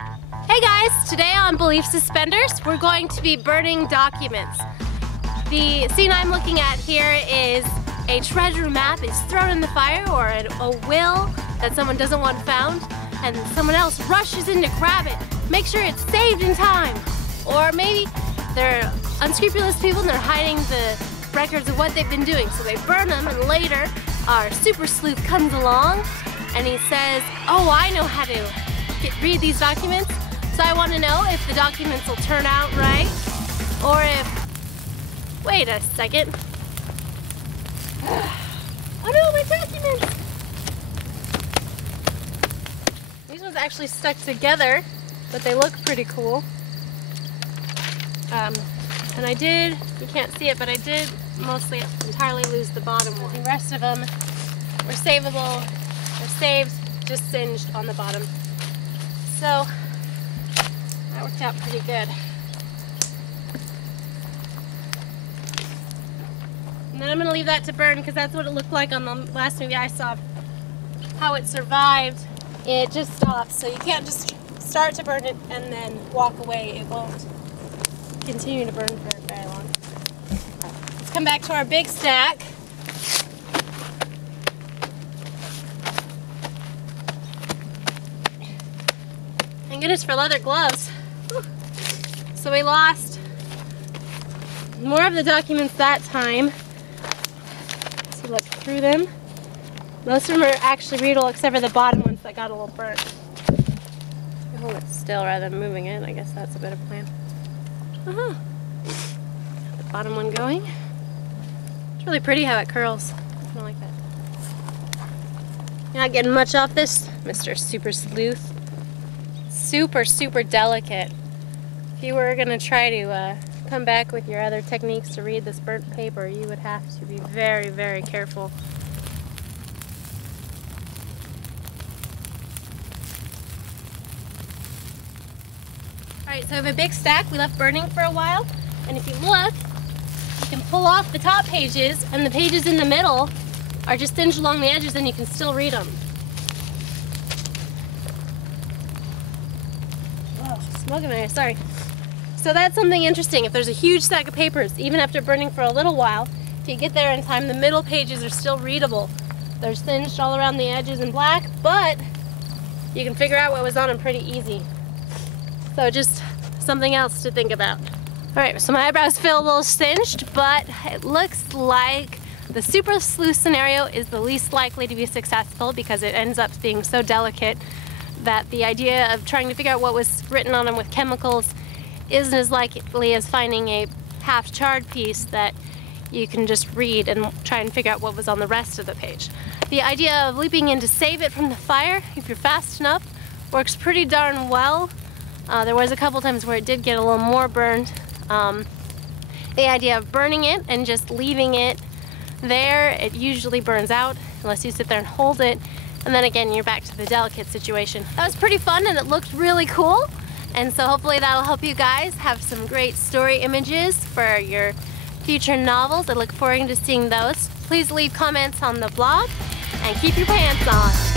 Hey guys, today on Belief Suspenders, we're going to be burning documents. The scene I'm looking at here is a treasure map is thrown in the fire, or a will that someone doesn't want found, and someone else rushes in to grab it, make sure it's saved in time. Or maybe they're unscrupulous people and they're hiding the records of what they've been doing, so they burn them, and later our super sleuth comes along and he says, oh, I know how to read these documents, so I want to know if the documents will turn out right, or if... Wait a second. Oh no, my documents! These ones actually stuck together, but they look pretty cool. And I did, you can't see it, but I did mostly entirely lose the bottom one. The rest of them were savable, or saved, just singed on the bottom. So, that worked out pretty good. And then I'm gonna leave that to burn because that's what it looked like on the last movie I saw. How it survived, it just stops. So you can't just start to burn it and then walk away. It won't continue to burn for very long. Let's come back to our big stack. Thank goodness for leather gloves. Whew. So we lost more of the documents that time. So look through them. Most of them are actually readable except for the bottom ones that got a little burnt. Hold it still rather than moving it. I guess that's a better plan. Uh-huh. The bottom one going. It's really pretty how it curls. I like that. You're not getting much off this, Mr. Super Sleuth. Super, super delicate. If you were gonna try to come back with your other techniques to read this burnt paper, you would have to be very, very careful. Alright, so I have a big stack we left burning for a while, and if you look, you can pull off the top pages, and the pages in the middle are just singed along the edges and you can still read them. Oh, smoke in my ear, sorry. So that's something interesting. If there's a huge stack of papers, even after burning for a little while, if you get there in time, the middle pages are still readable. They're singed all around the edges in black, but you can figure out what was on them pretty easy. So just something else to think about. Alright, so my eyebrows feel a little singed, but it looks like the Super Sleuth scenario is the least likely to be successful because it ends up being so delicate that the idea of trying to figure out what was written on them with chemicals isn't as likely as finding a half-charred piece that you can just read and try and figure out what was on the rest of the page. The idea of leaping in to save it from the fire, if you're fast enough, works pretty darn well. There was a couple times where it did get a little more burned. The idea of burning it and just leaving it there, it usually burns out unless you sit there and hold it, and then again you're back to the delicate situation. That was pretty fun and it looked really cool, and so hopefully that'll help you guys have some great story images for your future novels. I look forward to seeing those. Please leave comments on the blog and keep your pants on.